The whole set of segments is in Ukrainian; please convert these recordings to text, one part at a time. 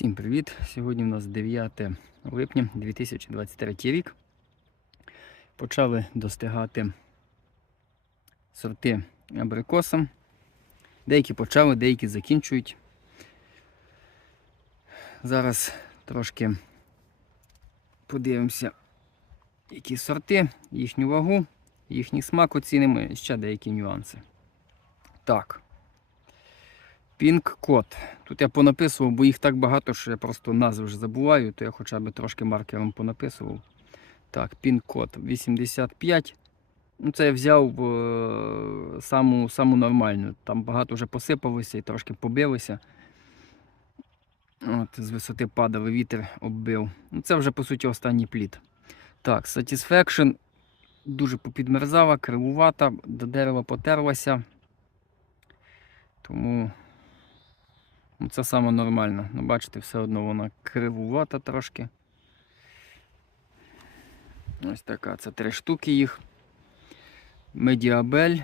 Всім привіт! Сьогодні у нас 9 липня 2023 рік. Почали достигати сорти абрикоса. Деякі почали, деякі закінчують. Зараз трошки подивимося, які сорти, їхню вагу, їхній смак оцінимо і ще деякі нюанси. Так. Пінк код. Тут я понаписував, бо їх так багато, що я просто назви вже забуваю, то я хоча б трошки маркером понаписував. Так, пін код 85. Ну, Це я взяв е, саму, саму нормальну. Там багато вже посипалося і трошки побилося. От, З висоти падав, вітер оббив. Ну, Це вже по суті останній плід. Так, Satisfaction дуже попідмерзала, кривувата, до дерева потерлася. Тому Це саме нормально. Ну, бачите, все одно вона кривувата трошки. Ось така. Це три штуки їх. Медіабель.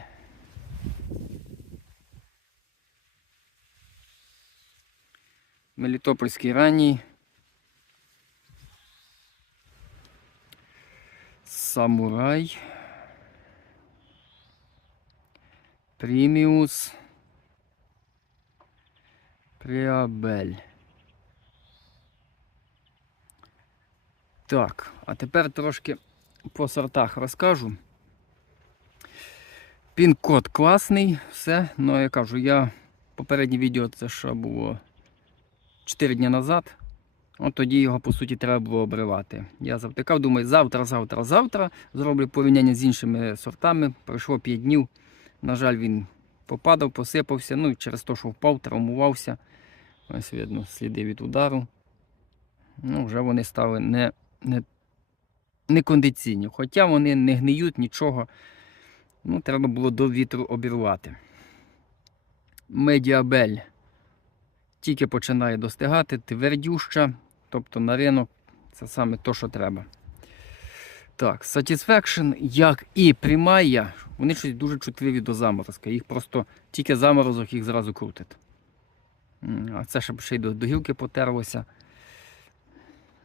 Мелітопольський ранній. Самурай. Преміус. Пріабель. Так, а тепер трошки по сортах розкажу. Пін-код класний, все. Ну, я кажу, я попереднє відео це що було 4 дні назад. От тоді його, по суті, треба було обривати. Я завтикав, думаю, завтра, завтра, завтра зроблю порівняння з іншими сортами. Пройшло 5 днів. На жаль, він попадав, посипався. Ну і через те, що впав, травмувався. Ось видно сліди від удару. Ну, вже вони стали не, не, не кондиційні. Хоча вони не гниють нічого. Ну, треба було до вітру обірвати. Медіабель тільки починає достигати, твердюща, тобто на ринок це саме то, що треба. Так, Satisfaction, як і Primaya, вони щось дуже чутливі до заморозка. Їх просто тільки заморозок їх зразу крутить. А це щоб ще й до, до гілки потерлося.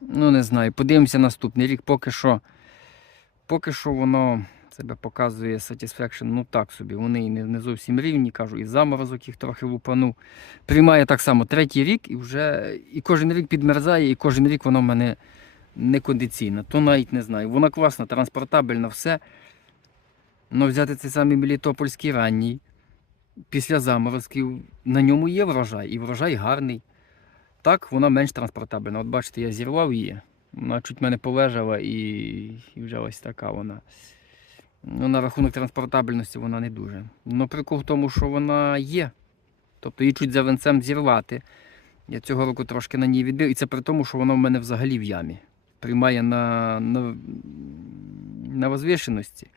Ну, не знаю. Подивимося наступний рік. Поки що, поки що воно себе показує Satisfaction, ну так собі. Вони і не, не зовсім рівні, кажу, і заморозок їх трохи лупанув. Приймає так само третій рік і вже і кожен рік підмерзає, і кожен рік воно в мене некондиційна. То навіть не знаю. Вона класна, транспортабельна, все. Ну, взяти цей самий Мелітопольський ранній після заморозків на ньому є врожай, і врожай гарний. Так, вона менш транспортабельна. От бачите, я зірвав її. Вона чуть мене полежала і, і вже ось така вона. Ну, на рахунок транспортабельності вона не дуже. Ну, прикол в тому, що вона є. Тобто її чуть за венцем зірвати. Я цього року трошки на ній відбив, і це при тому, що вона в мене взагалі в ямі. Приймає на, на, на возвишеності.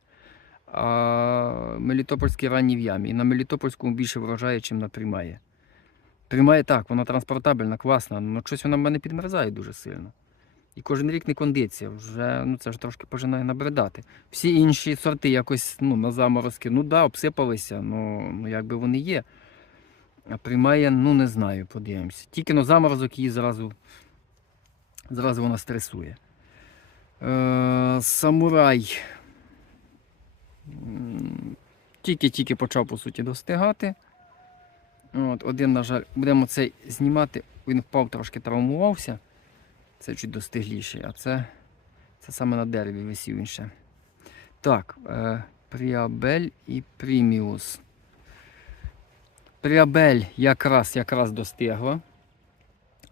А Мелітопольський ранній в ямі. І на Мелітопольському більше врожає, ніж на приймає. Приймає так, вона транспортабельна, класна, але щось вона в мене підмерзає дуже сильно. І кожен рік не кондиція, вже ну це ж трошки починає набридати. Всі інші сорти якось ну, на заморозки, ну да, обсипалися, ну, ну якби вони є. А приймає, ну не знаю, подивимося. Тільки на заморозок її зразу, зразу вона стресує. Е, самурай. Тільки-тільки почав, по суті, достигати. От, один, на жаль, будемо цей знімати, він впав, трошки травмувався. Це чуть достигліший, а це, це саме на дереві висів він ще. Так, е, Пріабель і Пріміус. Пріабель якраз якраз достигла.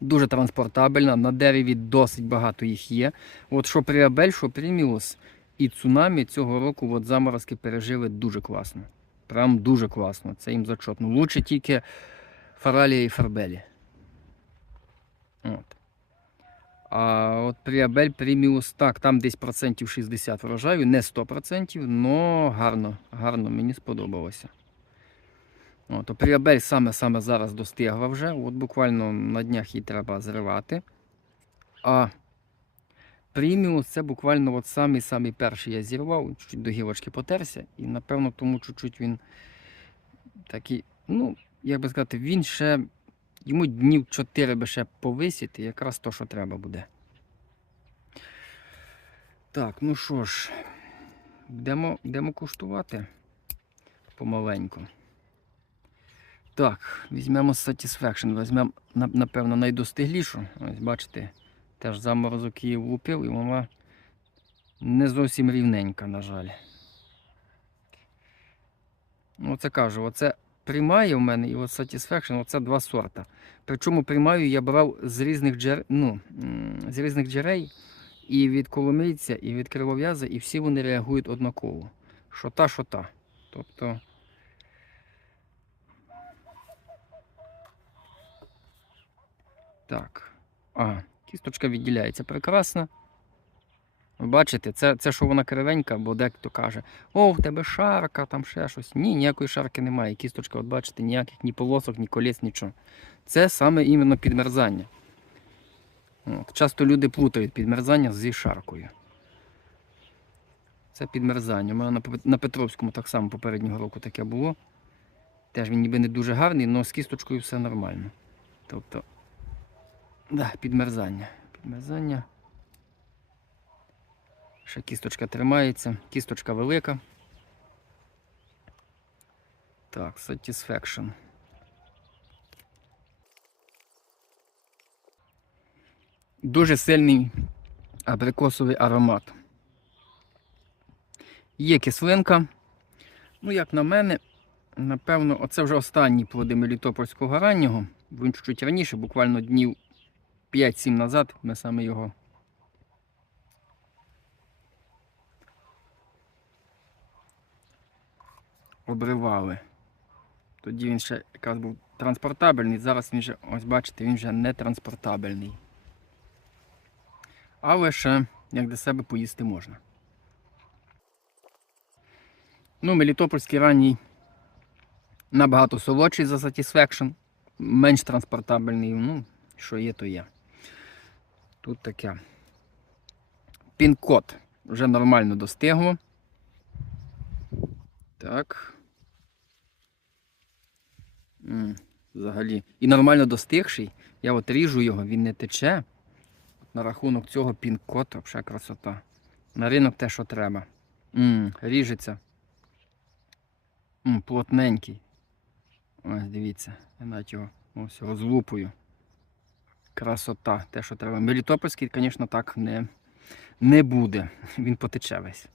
Дуже транспортабельна, на дереві досить багато їх є. От що Пріабель, що Пріміус і цунамі цього року от заморозки пережили дуже класно. Прям дуже класно. Це їм зачетно. Лучше тільки Фаралія і Фарбелі. От. А от Пріабель Преміус, так, там десь процентів 60 врожаю, не 100%, але гарно, гарно мені сподобалося. От, Пріабель саме-саме зараз достигла вже. От буквально на днях її треба зривати. А Преміус це буквально от самий-самий перший я зірвав, чуть до гілочки потерся, і напевно тому чуть-чуть він такий, ну, як би сказати, він ще Йому днів 4 би ще повисіти, якраз то, що треба буде. Так, ну що ж, йдемо, йдемо куштувати помаленьку. Так, візьмемо Satisfaction, візьмемо, напевно, найдостиглішу. Ось бачите, теж заморозок її влупив і вона не зовсім рівненька, на жаль. Ну, Оце кажу, оце приймає в мене і от Satisfaction, оце два сорта. Причому приймаю я брав з різних джер... ну, з різних джерей, і від коломийця, і від кривов'яза, і всі вони реагують однаково. Що та, що та. Тобто. Так. А, кісточка відділяється прекрасно. Бачите, це, це що вона кривенька, бо дехто каже, о, в тебе шарка, там ще щось. Ні, ніякої шарки немає. Кісточка, от бачите, ніяких ні полосок, ні коліс, нічого. Це саме іменно підмерзання. От, часто люди плутають підмерзання зі шаркою. Це підмерзання. У мене на Петровському так само попереднього року таке було. Теж він ніби не дуже гарний, але з кісточкою все нормально. Тобто, да, підмерзання. Підмерзання. Ще кісточка тримається. Кісточка велика. Так, Satisfaction. Дуже сильний абрикосовий аромат. Є кислинка. Ну, як на мене, напевно, оце вже останні плоди Мелітопольського раннього. Він чуть раніше, буквально днів 5-7 назад, ми саме його обривали. Тоді він ще якраз був транспортабельний, зараз він вже, ось бачите, він вже не транспортабельний. Але ще, як для себе поїсти можна. Ну, Мелітопольський ранній набагато солодший за Satisfaction, менш транспортабельний. Ну, що є, то є. Тут таке. Пін-код вже нормально достигло. Так. Взагалі. І нормально достигший. Я от ріжу його, він не тече. На рахунок цього пін-код, взагалі красота. На ринок те, що треба. Ріжеться. Плотненький. Ось дивіться. Я навіть його ось розлупую. Красота, те, що треба. Мелітопольський, звісно, так не, не буде. Він потече весь.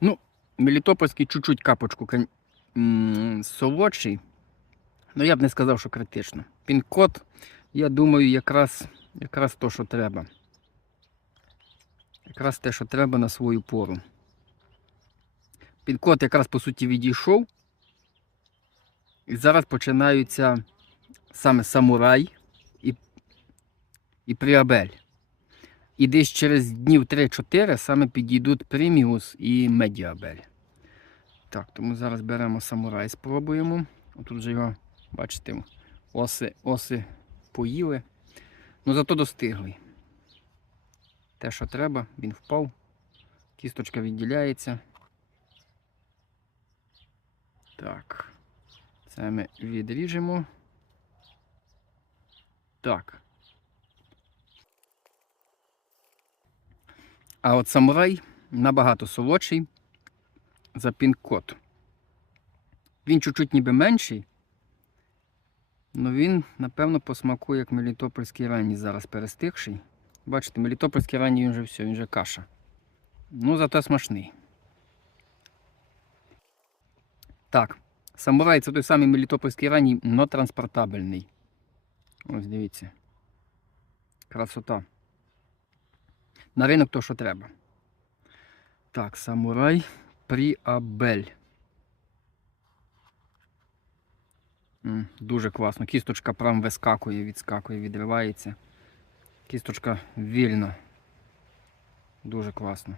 Ну, Мелітопольський чуть-чуть капочку солодший. Ну, я б не сказав, що критично. Пін-код, я думаю, якраз, якраз то, що треба. Якраз те, що треба на свою пору. Пін-код якраз по суті відійшов. І зараз починаються саме самурай і, і пріабель. І десь через днів 3-4 саме підійдуть Приміус і Медіабель. Так, тому зараз беремо самурай, спробуємо. Отут вже його, бачите, оси, оси поїли. Ну зато достигли. Те, що треба, він впав. Кісточка відділяється. Так. Це ми відріжемо. Так. А от самурай набагато солодший за пін-код. Він чуть-чуть ніби менший, але він, напевно, по смаку, як Мелітопольський ранній зараз перестигший. Бачите, Мелітопольський ранній він вже все, він вже каша. Ну, зато смачний. Так, самурай це той самий Мелітопольський ранній, но транспортабельний. Ось дивіться. Красота. На ринок то, що треба. Так, самурай Пріабель. Дуже класно. Кісточка прям вискакує, відскакує, відривається. Кісточка вільна. Дуже класно.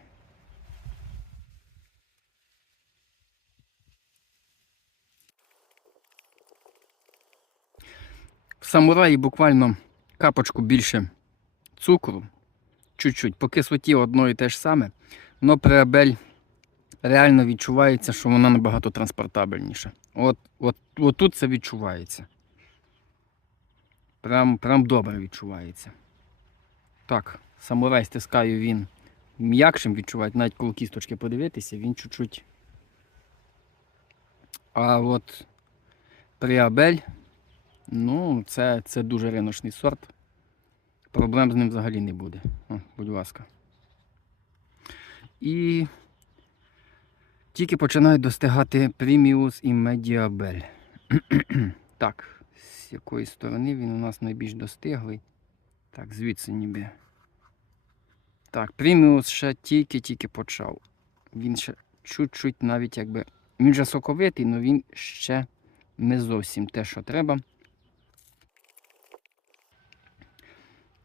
Самураї буквально капочку більше цукру. Чуть-чуть. По кислоті одно і те ж саме. Но преабель реально відчувається, що вона набагато транспортабельніша. От, от, от тут це відчувається. Прям, прям добре відчувається. Так, самурай стискаю він м'якшим відчувають, навіть коли кісточки подивитися, він чуть-чуть. А от Пріабель, ну, це, це дуже риночний сорт. Проблем з ним взагалі не буде. О, будь ласка. І тільки починають достигати Приміус і Медіабель. так, з якої сторони він у нас найбільш достиглий. Так, звідси ніби. Так, Приміус ще тільки-тільки почав. Він ще чуть-чуть навіть якби. Він вже соковитий, але він ще не зовсім те, що треба.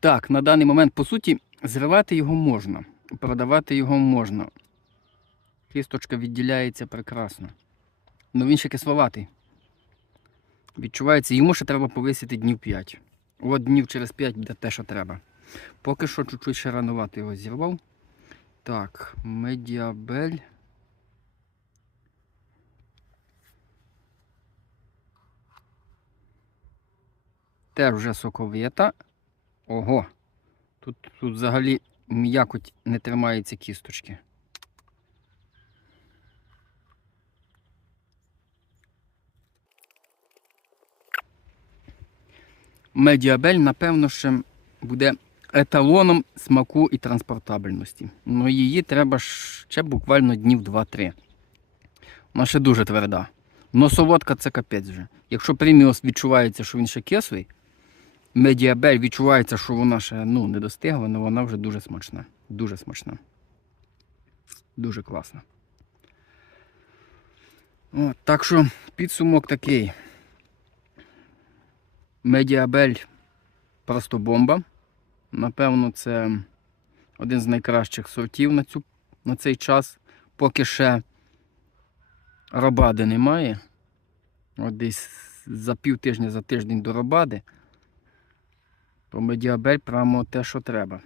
Так, на даний момент, по суті, зривати його можна. Продавати його можна. Кісточка відділяється прекрасно. Але він ще кисловатий. Відчувається, йому ще треба повисити днів 5. От днів через 5 буде те, що треба. Поки що чуть-чуть ще ранувати його зірвав. Так, медіабель. Теж вже соковита. Ого. Тут, тут взагалі м'якоть не тримається кісточки. Медіабель, напевно, ще буде еталоном смаку і транспортабельності. Ну її треба ще буквально днів 2-3. Вона ще дуже тверда. Но солодка це капець вже. Якщо преміос відчувається, що він ще кислий, медіабель відчувається, що вона ще ну, не достигла, але вона вже дуже смачна. Дуже смачна. Дуже класна. От, так що підсумок такий. Медіабель просто бомба. Напевно, це один з найкращих сортів на, цю, на цей час. Поки ще рабади немає. От десь за пів тижня, за тиждень до рабади. То медіабель прямо те, що треба.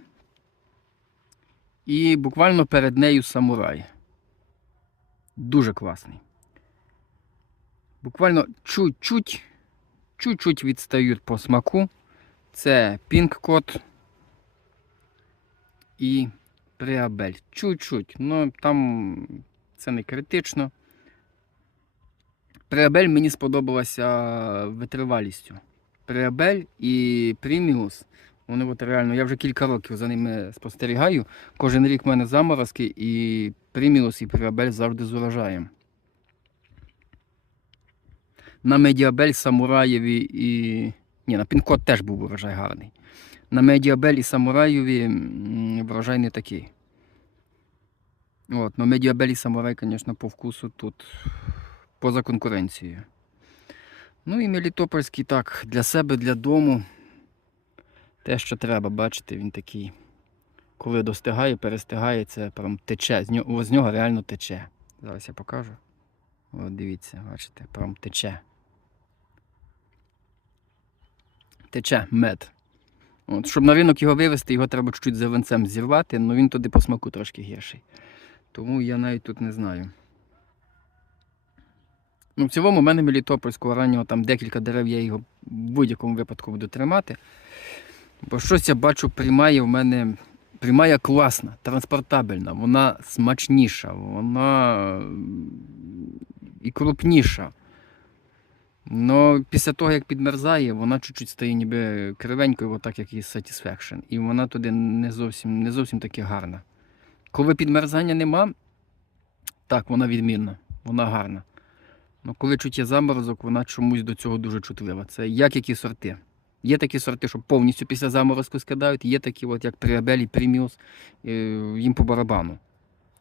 І буквально перед нею самурай. Дуже класний. Буквально чуть-чуть, чуть-чуть відстають по смаку. Це Code і Преабель. Чуть-чуть, ну там це не критично. Преабель мені сподобалася витривалістю. Преабель і Приміус. Вони от реально, я вже кілька років за ними спостерігаю. Кожен рік в мене заморозки, і Приміус і Преабель завжди з урожаєм. На Медіабель, Самураєві і. Ні, на Пінкод теж був урожай гарний. На Медіабель і Самураєві врожай не такий. От, но Медіабель і Самурай, звісно, по вкусу тут поза конкуренцією. Ну і Мелітопольський так, для себе, для дому. Те, що треба, бачите, він такий. Коли достигає, перестигає, це прям тече. З нього, з нього реально тече. Зараз я покажу. От дивіться, бачите, прям тече. Тече мед. От, щоб на ринок його вивезти, його треба чуть-чуть зеленцем зірвати, але він туди по смаку трошки гірший. Тому я навіть тут не знаю. Ну, в цілому, у мене Мелітопольського раннього там декілька дерев, я його в будь-якому випадку буду тримати. Бо щось я бачу, приймає в мене. Приймає класна, транспортабельна, вона смачніша, вона і крупніша. Но після того, як підмерзає, вона чуть-чуть стає ніби кривенькою, отак як і Satisfaction. І вона туди не зовсім, не зовсім таки гарна. Коли підмерзання нема, так, вона відмінна, вона гарна. Ну, коли є заморозок, вона чомусь до цього дуже чутлива. Це як які сорти. Є такі сорти, що повністю після заморозку скидають, є такі, от, як Приабель і Приміус, е, їм по барабану.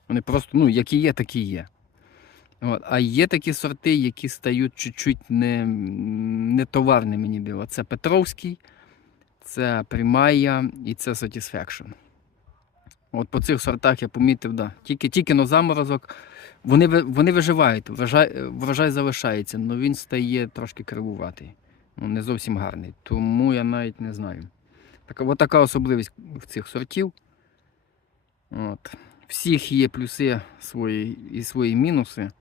Вони просто, ну, які є, такі є. От. А є такі сорти, які стають чуть-чуть не, не товарними ніби. Це Петровський, це Примая і це Satisfaction. От по цих сортах я помітив, да. Тільки, тільки на заморозок. Вони, вони виживають, врожай, врожай залишається, але він стає трошки кривуватий. Ну, не зовсім гарний. Тому я навіть не знаю. Так, от така особливість в цих сортів. От. всіх є плюси свої і свої мінуси.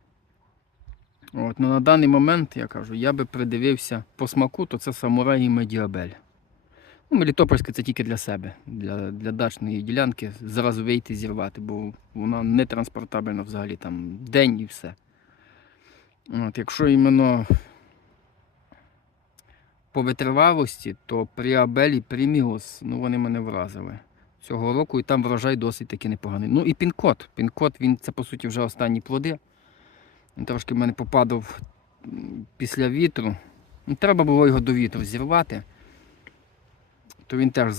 От, ну, на даний момент, я кажу, я би придивився по смаку, то це самурай і медіабель. Ну, Мелітопольське це тільки для себе, для, для дачної ділянки. Зразу вийти зірвати, бо вона не транспортабельна взагалі там день і все. От, якщо іменно по витривалості, то при Абелі Приміус, ну вони мене вразили цього року, і там врожай досить таки непоганий. Ну і пін-код. Пін-код, він це по суті вже останні плоди. Він трошки в мене попадав після вітру. Ну, треба було його до вітру зірвати. То він теж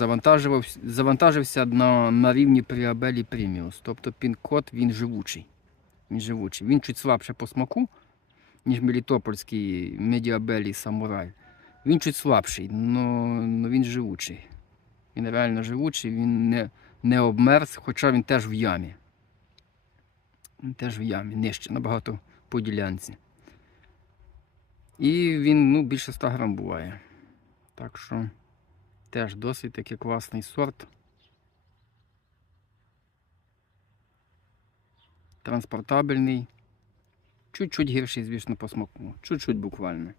завантажився на, на рівні Пріабелі Приміус. Тобто пін-код він живучий. Він живучий. Він чуть слабше по смаку, ніж Мелітопольський Медіабелі Самурай. Він чуть слабший, але він живучий. Він реально живучий, він не, не обмерз, хоча він теж в ямі. Він теж в ямі, нижче, набагато по ділянці. І він ну, більше 100 грам буває. Так що теж досить таки класний сорт. Транспортабельний. Чуть-чуть гірший, звісно, по смаку. Чуть-чуть буквально.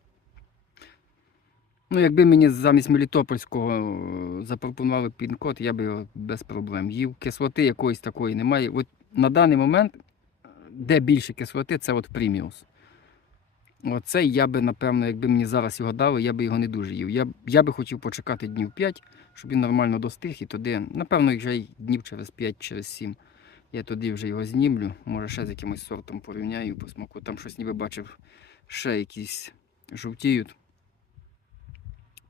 Ну, якби мені замість Мелітопольського е, запропонували пін-код, я би його без проблем їв. Кислоти якоїсь такої немає. От на даний момент, де більше кислоти, це от Приміус. Оцей я би, напевно, якби мені зараз його дали, я би його не дуже їв. Я, я би хотів почекати днів 5, щоб він нормально достиг, і тоді, напевно, вже днів через 5, через 7. Я тоді вже його знімлю. Може, ще з якимось сортом порівняю по смаку. Там щось ніби бачив, ще якісь жовтіють.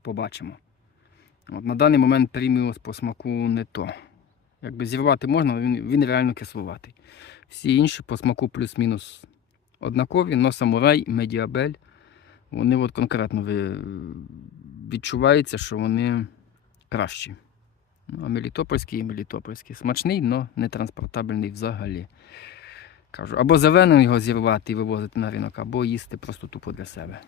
Побачимо. От на даний момент преміус по смаку не то. Якби зірвати можна, він, він реально кисловатий. Всі інші по смаку плюс-мінус однакові, но самурай, медіабель, вони от конкретно відчуваються, що вони кращі. Ну, а Мелітопольський і Мелітопольський. Смачний, але не транспортабельний взагалі. Кажу, або зеленим його зірвати і вивозити на ринок, або їсти просто тупо для себе.